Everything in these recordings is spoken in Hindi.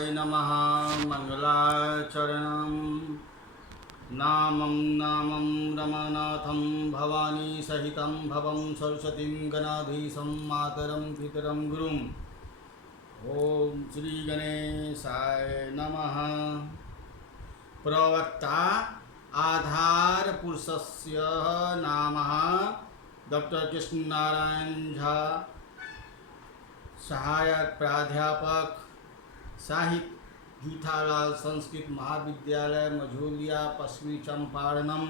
गणेशाय नमः। मंगलाचरणं नामं रमनाथं भवानी सहितं भवं सरस्वतीं गणाधीशं मातरं पितरं गुरुं। ओम श्री गणेशाय नमः। प्रवक्ता आधार पुरुषस्य नामः डॉक्टर कृष्ण नारायण झा, सहायक प्राध्यापक साहित्य जूठालाल संस्कृत महाविद्यालय मझौलिया पश्चिमी चंपारणम।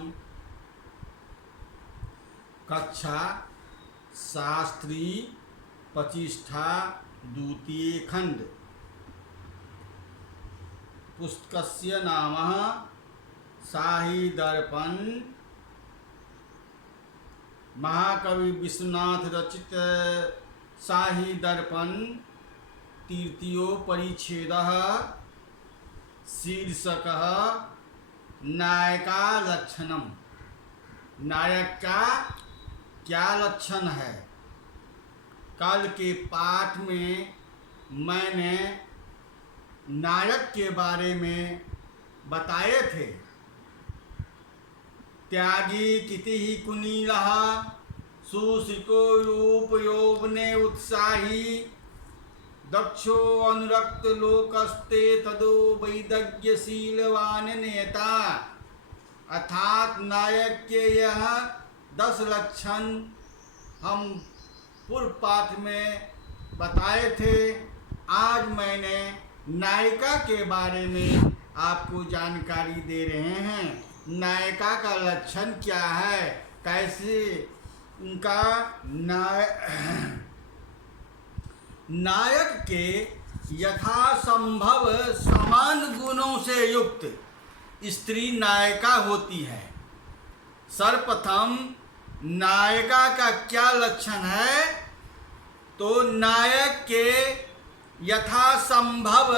कक्षा शास्त्री प्रतिष्ठा द्वितीय खंड। पुस्तकस्य नामः शाही दर्पण। महाकवि विश्वनाथ रचित शाही दर्पण तृतीयो परिच्छेदः। शीर्षकः नायका लक्षणम। नायक का क्या लक्षण है। कल के पाठ में मैंने नायक के बारे में बताए थे। त्यागी किति ही कुनीलः सुशिको रूप यौवने उत्साही दक्षो अनुरक्त लोकस्ते तदो वैदग्ध्यशीलवान नेता। अर्थात नायक के यह 10 लक्षण हम पूर्व पाठ में बताए थे। आज मैंने नायिका के बारे में आपको जानकारी दे रहे हैं। नायिका का लक्षण क्या है, कैसे उनका नायक के यथासंभव समान गुणों से युक्त स्त्री नायिका होती है। सर्वप्रथम नायिका का क्या लक्षण है, तो नायक के यथासंभव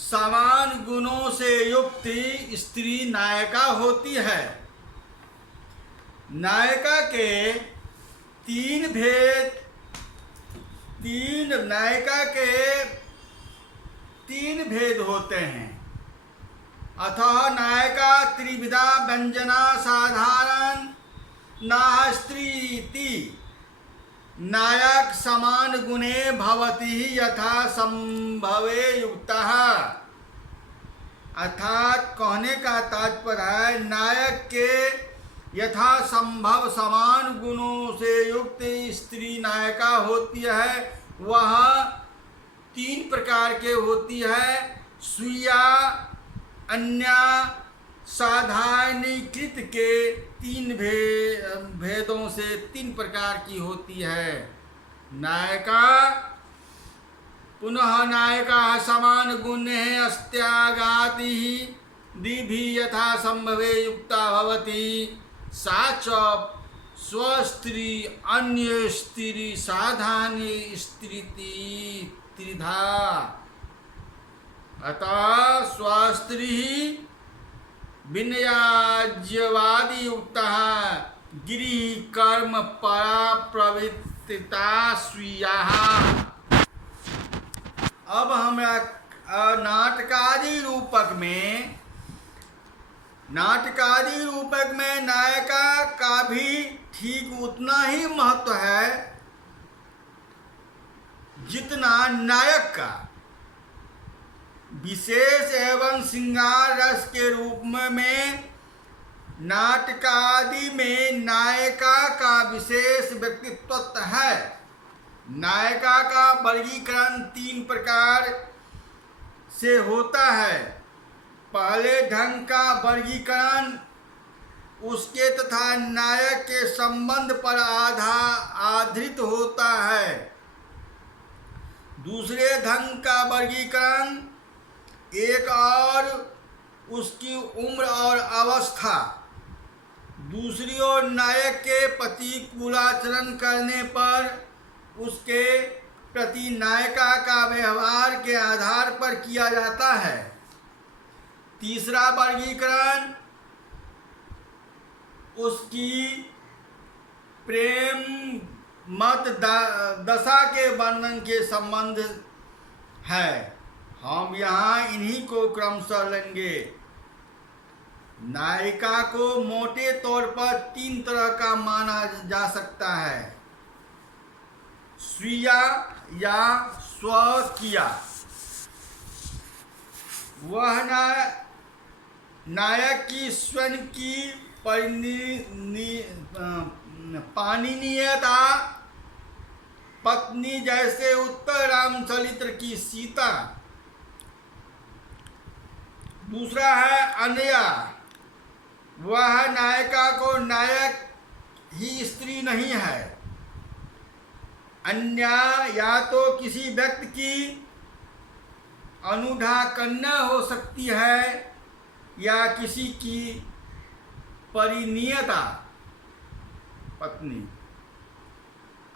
समान गुणों से युक्त स्त्री नायिका होती है। नायिका के नायिका के तीन भेद होते हैं। अतः नायिका त्रिविधा व्यंजना साधारण नाह स्त्रीति। नायक समान गुणे भवति यथा संभवे युक्तः। अर्थात कहने का तात्पर्य है, नायक के यथा संभव समान गुणों से युक्त स्त्री नायिका होती है। वह 3 प्रकार के होती है। स्वीया अन्य साधारणीकृत के 3 भेदों से 3 प्रकार की होती है नायिका। पुनः नायिका समान गुणे अस्त्यागाति दिभि यथा संभवे युक्ता भवति। सा च स्वस्त्री अन्य स्त्री साधारण स्त्री त्रिधा। अतः स्वस्त्री विनयाज्यवादी युक्तः गिरि कर्म परा प्रवृत्ता स्वीयाः। अब हम नाटकादि रूपक में नायिका का भी ठीक उतना ही महत्व है जितना नायक का। विशेष एवं श्रृंगार रस के रूप में नाटकादि में नायिका का विशेष व्यक्तित्व है। नायिका का वर्गीकरण 3 प्रकार से होता है। पहले ढंग का वर्गीकरण उसके तथा नायक के संबंध पर आधारित होता है। दूसरे ढंग का वर्गीकरण एक और उसकी उम्र और अवस्था। दूसरी ओर नायक के प्रतिकूलाचरण करने पर उसके प्रति नायिका का व्यवहार के आधार पर किया जाता है। तीसरा वर्गीकरण उसकी प्रेम मत दशा के वर्णन के संबंध है। हम यहाँ इन्हीं को क्रमशः लेंगे। नायिका को मोटे तौर पर 3 तरह का माना जा सकता है, स्वीया या स्वकीया। वह नायक की स्वयं की पाणिनीयता, पत्नी जैसे उत्तर रामचरित्र की सीता। दूसरा है अनया, वह नायिका को नायक ही स्त्री नहीं है। अन्या या तो किसी व्यक्ति की अनुधा कन्या हो सकती है या किसी की परिणीयता पत्नी।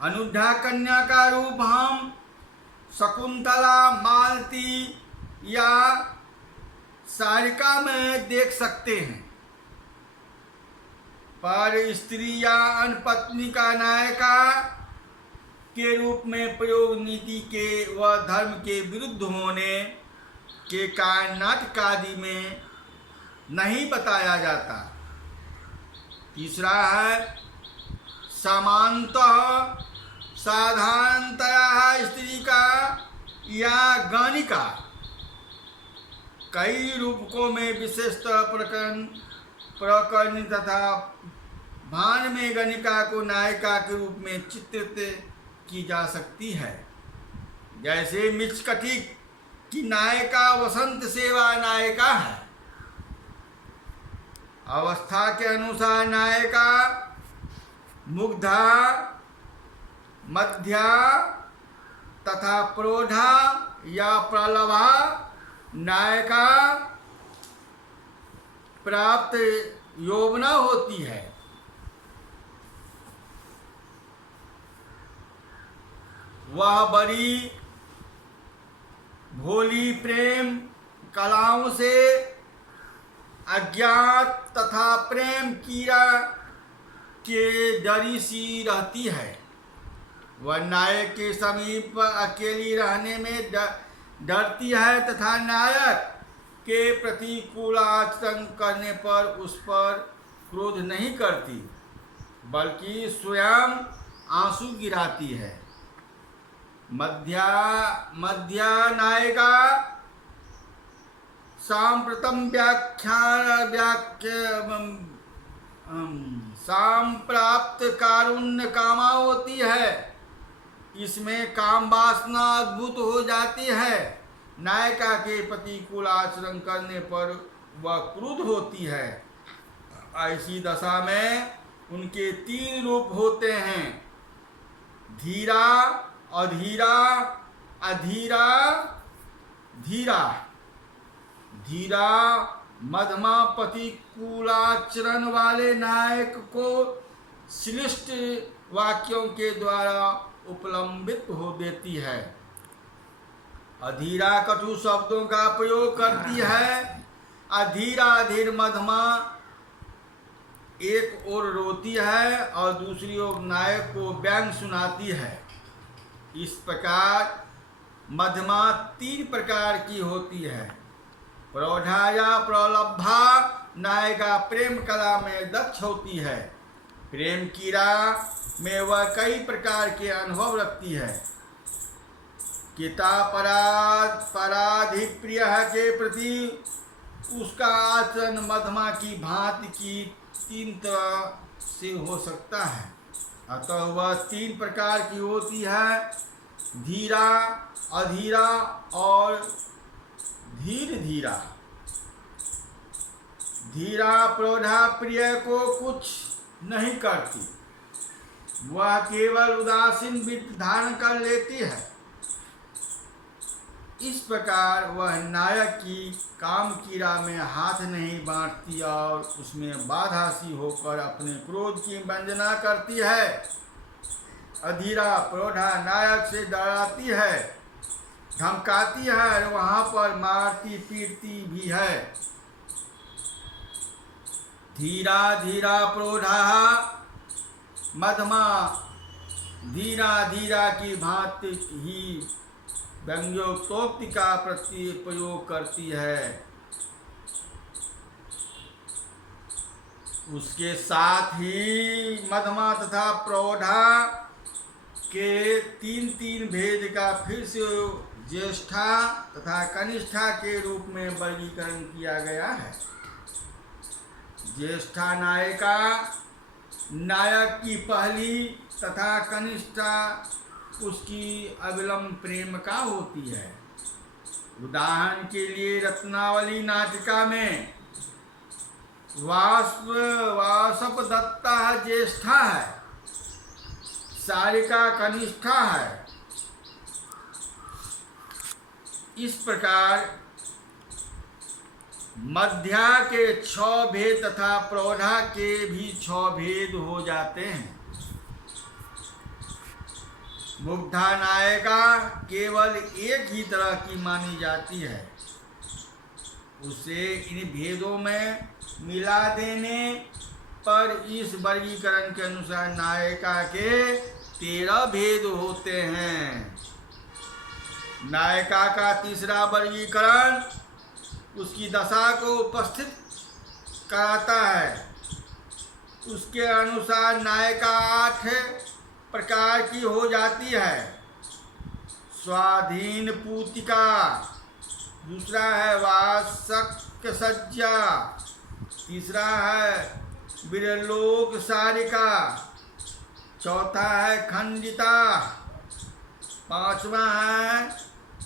अनुधा कन्या का रूप हम शकुंतला, मालती या सारिका में देख सकते हैं, पर स्त्री या अन्य पत्नी का नायिका के रूप में प्रयोग नीति के व धर्म के विरुद्ध होने के कारण नाटक आदि में नहीं बताया जाता। तीसरा है समानतः, साधारणतया स्त्री का या गणिका। कई रूपकों में विशेषतः प्रकरण तथा भान में गणिका को नायिका के रूप में चित्रित की जा सकती है। जैसे मिचकटिक की नायिका वसंत सेवा नायिका है। अवस्था के अनुसार नायिका मुग्धा, मध्या तथा प्रौढ़ा या प्रलभा नायिका प्राप्त यौवना होती है। वह बड़ी भोली, प्रेम कलाओं से अज्ञात तथा प्रेम कीड़ा के डरी सी रहती है। वह नायक के समीप अकेली रहने में डरती है तथा नायक के प्रतिकूल आचरण करने पर उस पर क्रोध नहीं करती, बल्कि स्वयं आंसू गिराती है। मध्या नायिका सांप्रतम सांप्राप्त कारुण्य कामा होती है। इसमें काम वासना अद्भुत हो जाती है। नायिका के प्रतिकूल आचरण करने पर वह क्रुद्ध होती है। ऐसी दशा में उनके 3 रूप होते हैं, धीरा, अधीरा, अधीरा, धीरा। धीरा मध्यमा प्रतिकूलाचरण वाले नायक को श्लिष्ट वाक्यों के द्वारा उपलंबित हो देती है। अधीरा कटु शब्दों का प्रयोग करती है। अधीरा धीर मध्यमा एक ओर रोती है और दूसरी ओर नायक को व्यंग सुनाती है। इस प्रकार मध्यमा 3 प्रकार की होती है। प्रौढ़ा या प्रलब्धा नायिका प्रेम कला में दक्ष होती है। प्रेम कीड़ा में वह कई प्रकार के अनुभव रखती है। किता पराधिप्रिय के प्रति उसका आचरण मध्यमा की भांति की 3 तरह से हो सकता है। अतः वह 3 प्रकार की होती है, धीरा, अधीरा और धीर धीरा। धीरा प्रौढ़ा प्रिय को कुछ नहीं करती, वह केवल उदासीन वृत्ति धारण कर लेती है। इस प्रकार वह नायक की काम कीड़ा में हाथ नहीं बांटती और उसमें बाधासी होकर अपने क्रोध की वंदना करती है। अधीरा प्रौढ़ा नायक से डराती है, धमकाती है और वहाँ पर मारती पीटती भी है। धीरा धीरा प्रौढ़ा मध्यमा धीरा धीरा की भांति ही व्यंग्योक्तोक्ति का प्रयोग करती है। उसके साथ ही मध्यमा तथा प्रौढ़ा के तीन भेद का फिर से ज्येष्ठा तथा कनिष्ठा के रूप में वर्गीकरण किया गया है। ज्येष्ठा नायिका नायक की पहली तथा कनिष्ठा उसकी अविलंब प्रेम का होती है। उदाहरण के लिए रत्नावली नाटिका में वासवदत्ता ज्येष्ठा है, सारिका कनिष्ठा है। इस प्रकार मध्या के 6 भेद तथा प्रौढ़ा के भी 6 भेद हो जाते हैं। मुग्धा नायिका केवल एक ही तरह की मानी जाती है। उसे इन भेदों में मिला देने पर इस वर्गीकरण के अनुसार नायिका के 13 भेद होते हैं। नायिका का तीसरा वर्गीकरण उसकी दशा को उपस्थित कराता है। उसके अनुसार नायिका 8 प्रकार की हो जाती है। स्वाधीन पूतिका, दूसरा है वासक सज्जा, तीसरा है विरलोक सारिका, चौथा है खंडिता, पांचवा है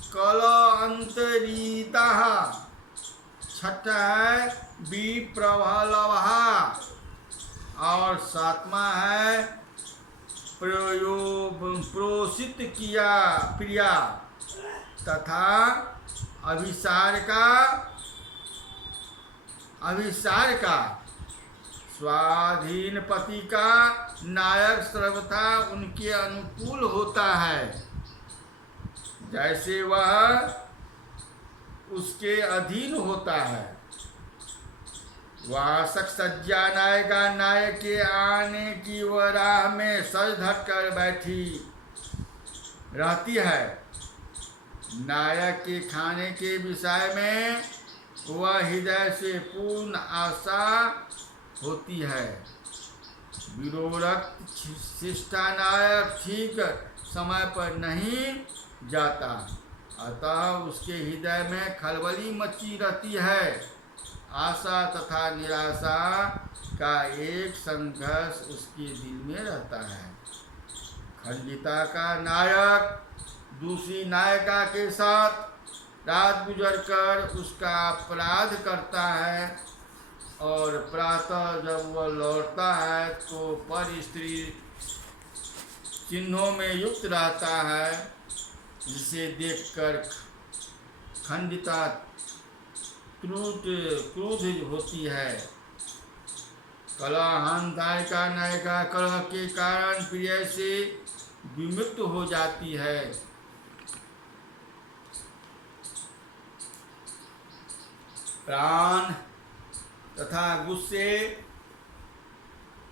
कल अंतरीता, छठा है विप्रभलवहा और सातवां है प्रोषित किया प्रिया तथा अभिसार का। स्वाधीन पति का नायक सर्वथा उनके अनुकूल होता है, जैसे वह उसके अधीन होता है। वासक सज्जा नायिका नायक के आने की वह राह में सज धज कर बैठी रहती है। नायक के खाने के विषय में वह हृदय से पूर्ण आशा होती है। विरोरक्त शिष्टा नायक ठीक समय पर नहीं जाता, अतः उसके हृदय में खलबली मची रहती है। आशा तथा निराशा का एक संघर्ष उसके दिल में रहता है। खंडिता का नायक दूसरी नायिका के साथ रात गुजर कर उसका अपराध करता है और प्रातः जब वह लौटता है तो पर स्त्री चिन्हों में युक्त रहता है, जिसे देखकर खंडिता क्रोध होती है। कलहन नायिका कलह के कारण प्रिय से विमुक्त हो जाती है। प्राण तथा गुस्से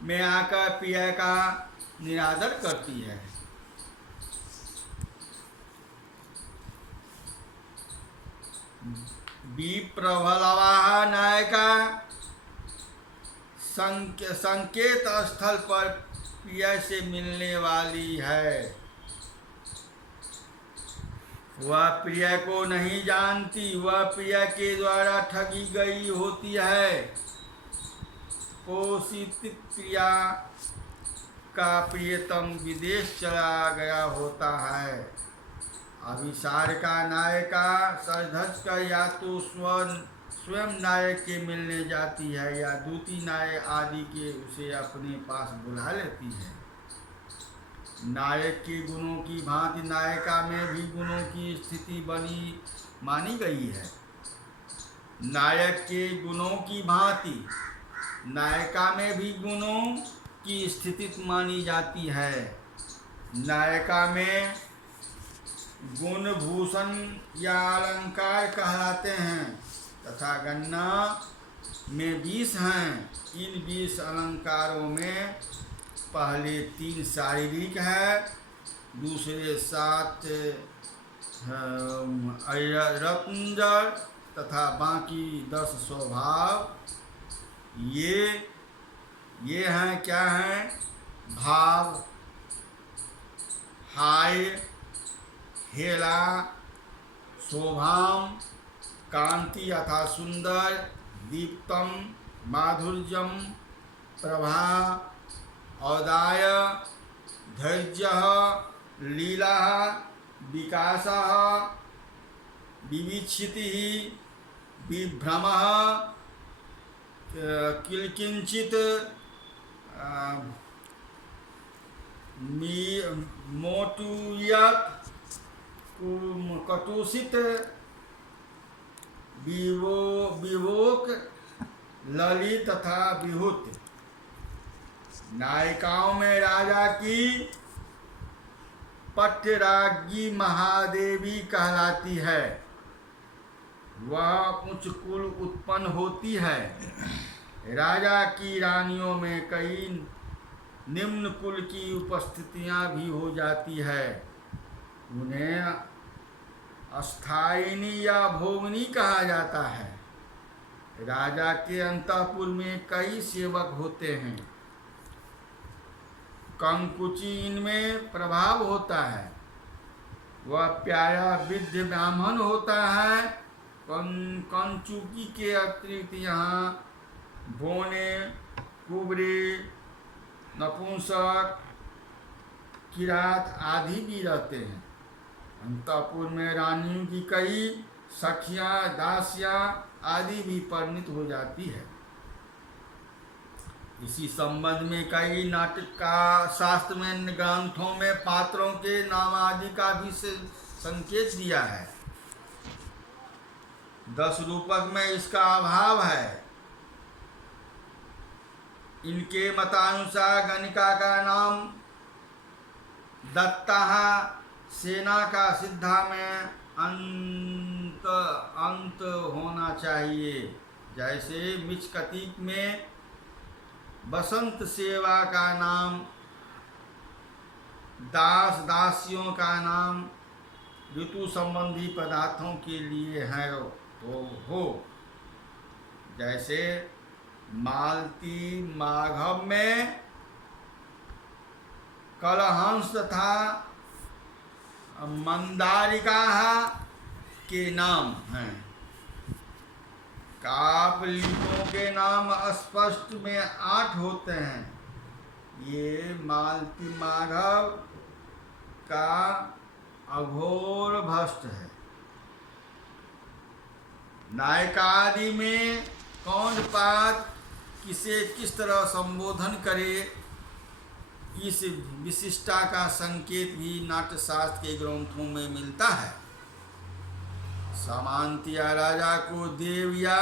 में आकर प्रिय का निरादर करती है। विप्रभलवा नायिका संकेत स्थल पर प्रिय से मिलने वाली है। वह प्रिय को नहीं जानती, वह प्रिय के द्वारा ठगी गई होती है। पोषित प्रिया का प्रियतम विदेश चला गया होता है। अभिसार का नायिका सजधज कर या तो स्वयं नायक के मिलने जाती है या दूती नायक आदि के उसे अपने पास बुला लेती है। नायक के गुणों की भांति नायिका में भी गुणों की स्थिति बनी मानी गई है। नायक के गुणों की भांति नायिका में भी गुणों की स्थिति मानी जाती है। नायिका में गुण भूषण या अलंकार कहलाते हैं तथा गन्ना में 20 हैं। इन 20 अलंकारों में पहले 3 शारीरिक है, दूसरे 7 रत्नजर तथा बाकी 10 स्वभाव, ये हैं, क्या हैं? भाव, हाय, हेला, शोभाम, कांति अथा सुंदर, दीप्तम, माधुर्यम, प्रभा, औदाय, धैर्य, लीला, विकास, विविक्षिति, विभ्रम, किलकिंचित, मोटुयत, कटुषित, विवोक, ललित तथा विहुत। नायिकाओं में राजा की पट्टराज्ञी महादेवी कहलाती है। वह उच्च कुल उत्पन्न होती है। राजा की रानियों में कई निम्न कुल की उपस्थितियां भी हो जाती है। उन्हें अस्थायिनी या भोगनी कहा जाता है। राजा के अंतःपुर में कई सेवक होते हैं। कंकुची इनमें प्रभाव होता है। वह प्यारा विद्य ब्राह्मण होता है। कंचुकी के अतिरिक्त यहाँ बोने, कुबरे, नपुंसक, किरात आदि भी रहते हैं। अंतःपुर में रानियों की कई सखियां, दासियां आदि भी परिणित हो जाती है। इसी संबंध में कई नाटक का शास्त्र में ग्रंथों में पात्रों के नाम आदि का भी संकेत दिया है। 10 रूपक में इसका अभाव है। इनके मतानुसार गणिका का नाम दत्ता, सेना का सिद्धा में अंत होना चाहिए। जैसे मिचकतीक में बसंत सेवा का नाम, दास दासियों का नाम ऋतु संबंधी पदार्थों के लिए है हो। जैसे मालती माघव में कलहंस तथा मंदारिका के नाम हैं। कापलिकों के नाम स्पष्ट में 8 होते हैं। ये मालती माघव का अघोर भस्ट है। नायकादि में कौन पात किसे किस तरह संबोधन करे, इस विशिष्टता का संकेत भी नाट्यशास्त्र के ग्रंथों में मिलता है। सामान्यतया राजा को देव या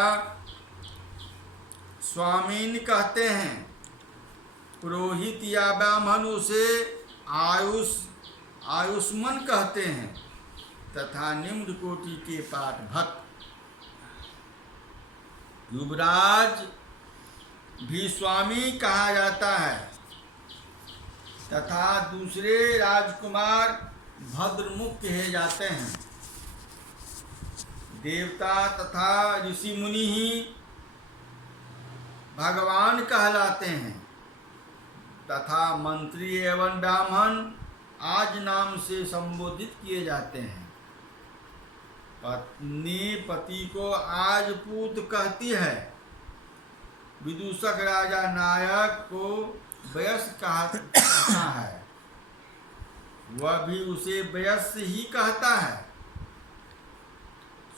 स्वामीन कहते हैं। पुरोहित या ब्राह्मण उसे आयुष्मान कहते हैं तथा निम्न कोटि के पाठ भक्त। युवराज भी स्वामी कहा जाता है तथा दूसरे राजकुमार भद्रमुख कहे जाते हैं। देवता तथा ऋषि मुनि ही भगवान कहलाते हैं तथा मंत्री एवं ब्राह्मण आज नाम से संबोधित किए जाते हैं। पत्नी पति को आज पूत कहती है। विदूषक राजा नायक को वयस्क कहता है। वह भी उसे वयस्क ही कहता है।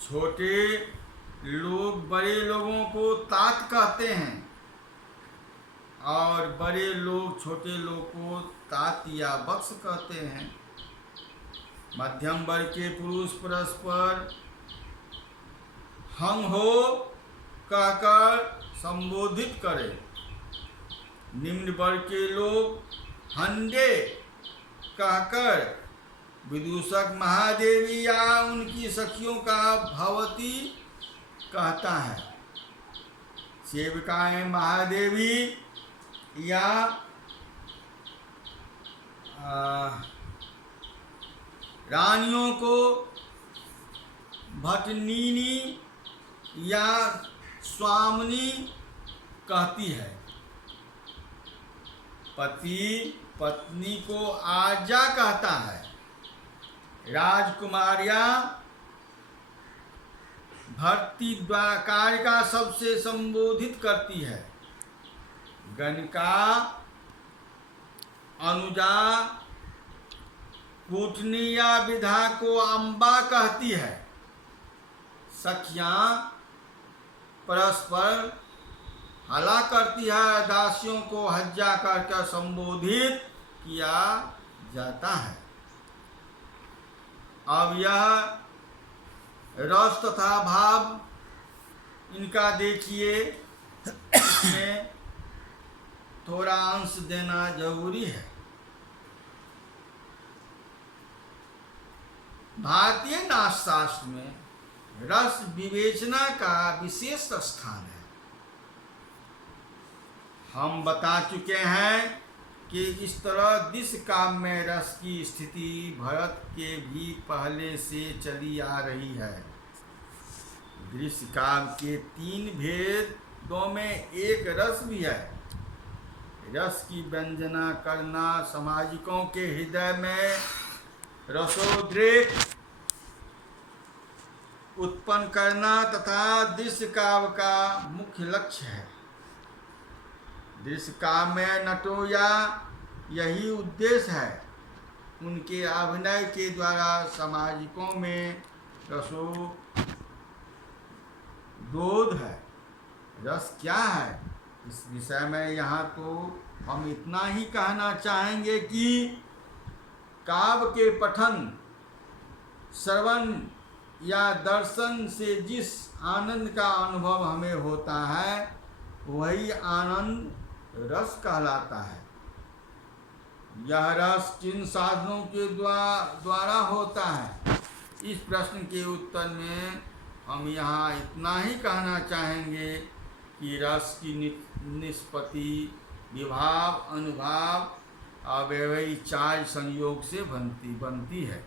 छोटे लोग बड़े लोगों को तात कहते हैं और बड़े लोग छोटे लोग को तात या बक्स कहते हैं। मध्यम वर्ग के पुरुष परस्पर हम हो कहकर संबोधित करें। निम्न वर्ग के लोग हंडे कहकर विदूषक महादेवी या उनकी सखियों का भवती कहता है। सेविकाएं महादेवी या रानियों को भटनीनी या स्वामिनी कहती है। पति पत्नी को आजा कहता है। राजकुमारियां भर्तृकारिका सबसे संबोधित करती है। गणिका अनुजा कूटनी या विधा को अम्बा कहती है। सखियां परस्पर हला करती है। दासियों को हज्जा करके संबोधित किया जाता है। अब यह रस तथा भाव इनका देखिए, इसमें थोड़ा अंश देना जरूरी है। भारतीय नाट्यशास्त्र में रस विवेचना का विशेष स्थान है। हम बता चुके हैं कि इस तरह दृश्य काव्य में रस की स्थिति भरत के भी पहले से चली आ रही है। दृश्य काव्य के 3 भेदों में एक रस भी है। रस की व्यंजना करना, सामाजिकों के हृदय में रसोद्रेक उत्पन्न करना तथा दृश्य काव्य का मुख्य लक्ष्य है। दृश्य काव्य में नटों या यही उद्देश्य है। उनके अभिनय के द्वारा सामाजिकों में रसोद्रेक है। रस क्या है, इस विषय में यहाँ तो हम इतना ही कहना चाहेंगे कि काव्य के पठन, श्रवण या दर्शन से जिस आनंद का अनुभव हमें होता है वही आनंद रस कहलाता है। यह रस किन साधनों के द्वारा होता है? इस प्रश्न के उत्तर में हम यहाँ इतना ही कहना चाहेंगे कि रस की निष्पत्ति विभाव, अनुभाव, अवयवी 4 संयोग से बनती है।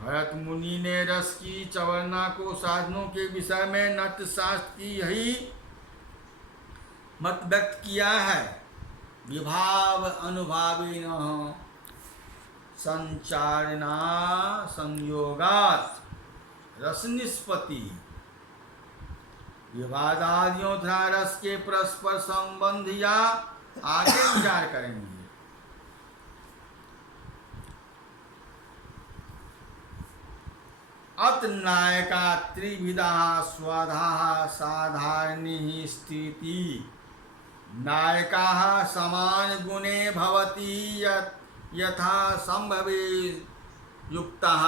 भरत मुनि ने रस की चवरना को साधनों के विषय में नाट्य शास्त्र की यही मत व्यक्त किया है। विभाव अनुभाविनः संचारणा संयोगात् रस निष्पत्ति। विवादादियों तथा रस के परस्पर संबंध या आगे विचार करेंगे। अत नायका त्रिविधा स्वधा साधारणी स्थिति। नायका समान गुणे भवति यथा संभवे युक्तः।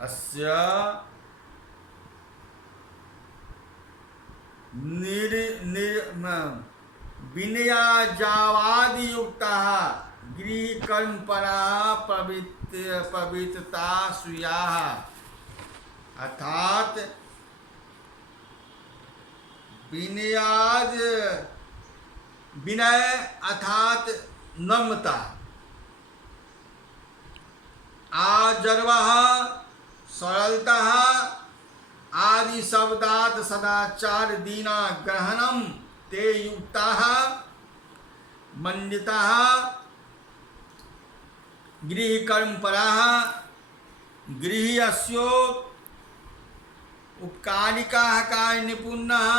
अस्य विनयाजावादि युक्तः गृह कर्मपरा पवित्रता स्वीयाः। अर्थात विनय अर्थात नम्रता, आजर्वः सरलता आदि शब्दात् सदाचार दीना ग्रहणम ते युक्ताः मंडिताः गृह कर्मपराः गृहस्यो उपकारिकाः कार्य निपुणाः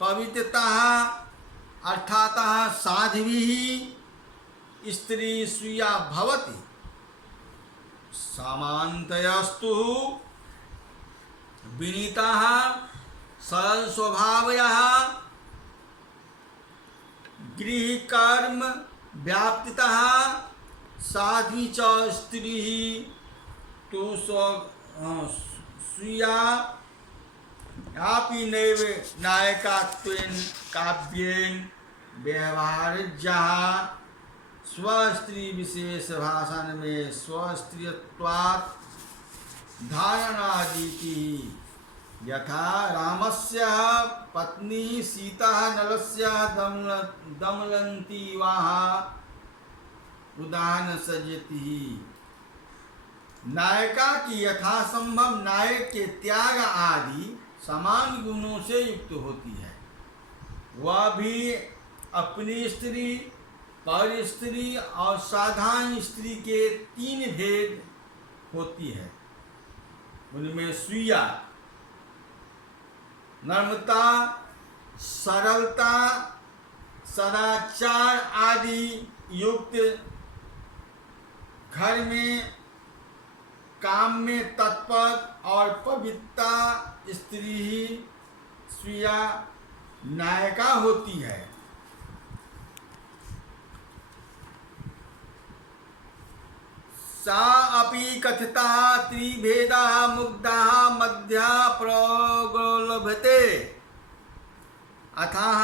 पवित्रताः अर्थात साध्वीः स्त्री स्वीया भवति। सामान्यतयस्तु विनीताः सरल स्वभावयाः गृह कर्म व्याप्तितः साध्वी च स्त्री तो स्वीया यापि नैव नायकात्वेन काव्येन व्यवहारज्याः स्वस्त्री विशेष भाषण में स्वस्त्रीत्वात् धारणादीति। यथा रामस्य पत्नी सीता नलस्य दमयन्ती वाः उदाहरण सजति। नायिका की यथासंभव नायक के त्याग आदि समान गुणों से युक्त होती है। वह भी अपनी स्त्री, पर स्त्री और साधारण स्त्री के 3 भेद होती है। उनमें स्वीया, नम्रता, सरलता, सदाचार आदि युक्त, घर में काम में तत्पर और पवित्रता स्त्री ही स्वीया नायिका होती है। सा अपि कथिता त्रिभेदा मुग्धा मध्या प्रगोलभते अथाह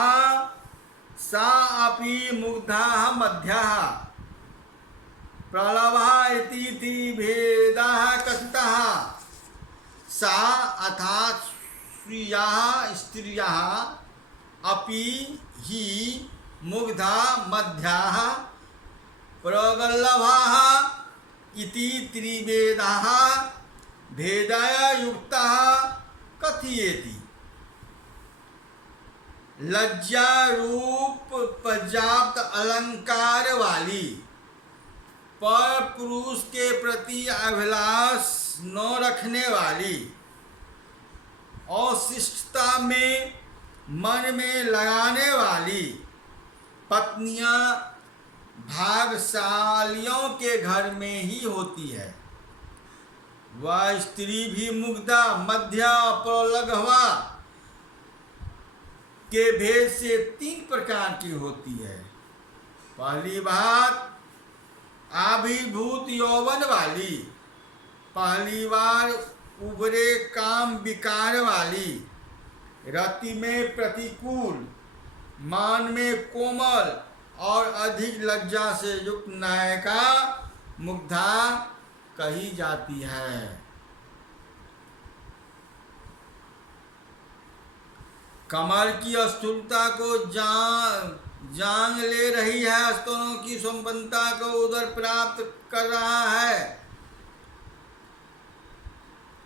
सा अपि मुग्धा मध्या प्रलभा इति त्रिभेदा कथिता। सा अर्थात स्त्रियाः स्त्रियाः अपि हि मुग्धा मध्याः प्रगल्लभाः इति त्रिभेदाः भेदाय युक्ताः कथयेति। लज्जा रूप पर्याप्त अलंकार वाली, पर पुरुष के प्रति अभिलाष न रखने वाली, और शिष्टता में मन में लगाने वाली पत्नियां भाग्यशालियों के घर में ही होती है। वह स्त्री भी मुग्धा, मध्या और प्रलघवा के भेद से 3 प्रकार की होती है। पहली बात आभिभूत यौवन वाली, पहली बार उभरे काम विकार वाली, रति में प्रतिकूल, मान में कोमल और अधिक लज्जा से युक्त नायिका मुग्धा कही जाती है। कमर की स्थूलता को जांग ले रही है, स्तनों की संपन्नता को उदर प्राप्त कर रहा है,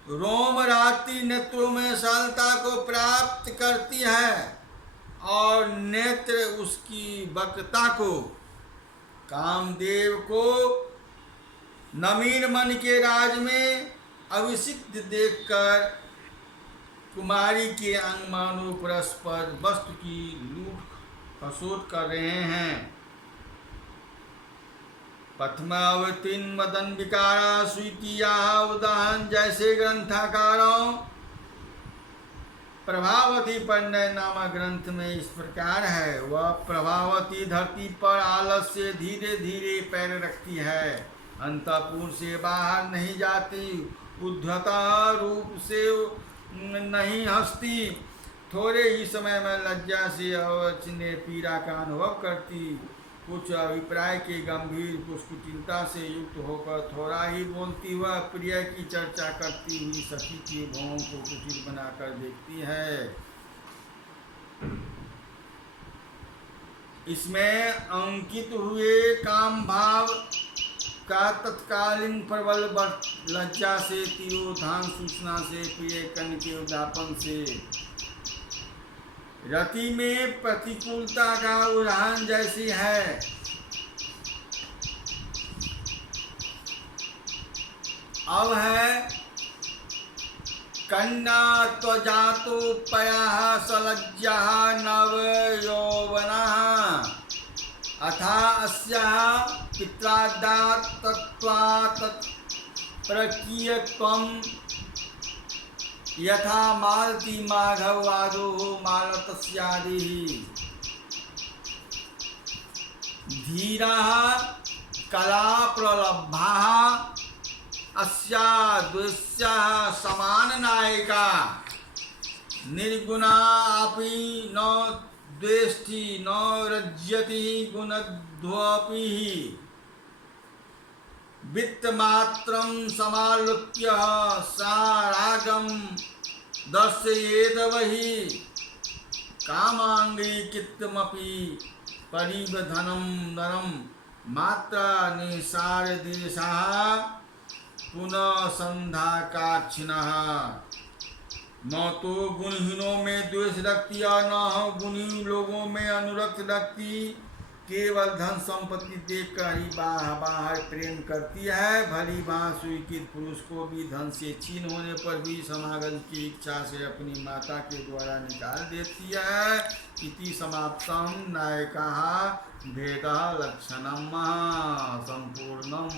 रोम रात्रि नेत्रों में सरलता को प्राप्त करती है, और नेत्र उसकी वक्रता को, कामदेव को नवीन मन के राज में अभिषिक्त देखकर कुमारी के अंग मानो परस्पर वस्तु की लूट खसोट कर रहे हैं। प्रथमावतीर्ण मदन विकारा स्वीतिया उदाहरण जैसे ग्रंथकारों प्रभावती परिणय नामक ग्रंथ में इस प्रकार है। वह प्रभावती धरती पर आलस से धीरे धीरे पैर रखती है, अंतःपुर से बाहर नहीं जाती, उद्धता रूप से नहीं हंसती, थोड़े ही समय में लज्जा से अवचनीय पीड़ा का अनुभव करती, कुछ अभिप्राय के गंभीर कुटिलता से युक्त होकर थोड़ा ही बोलती, वह प्रिय की चर्चा करती हुई सखी के भावों को कुटिल बनाकर देखती है। इसमें अंकित हुए काम भाव का तत्कालीन प्रबल लज्जा से, तिरोधान सूचना से, प्रिय कण के उद्यापन से, रति में प्रतिकूलता का उदाहरण जैसी है। अब है कन्या त्वजातो पया सलज्जा नव यौवना अथा अस्याः पित्रादात् तत्त्वात् प्रकीयत्वं यथा मालती माघवादो मालतस्यादिः धीराः कला प्रलब्धाः अस्याद्वस्याः समान नायिका निर्गुणा अपि न द्वेष्टि न रज्यति गुणद्वपि वित्तमात्रं समालोक्य सा रागं दर्शयेद वही कामांगीकृतमपि परिबधनं नरं मात्रा निसार देशाः पुनः संध्याकाक्षिणः। न तो गुणहीनों में द्वेष रखती और न गुणहीन लोगों में अनुरक्त रखती, केवल धन संपत्ति देखकर ही बाह प्रेम करती है। भली बाह स्वीकृत पुरुष को भी धन से छीन होने पर भी समागम की इच्छा से अपनी माता के द्वारा निकाल देती है। इति समाप्तम नायिका भेद लक्षणम संपूर्णम।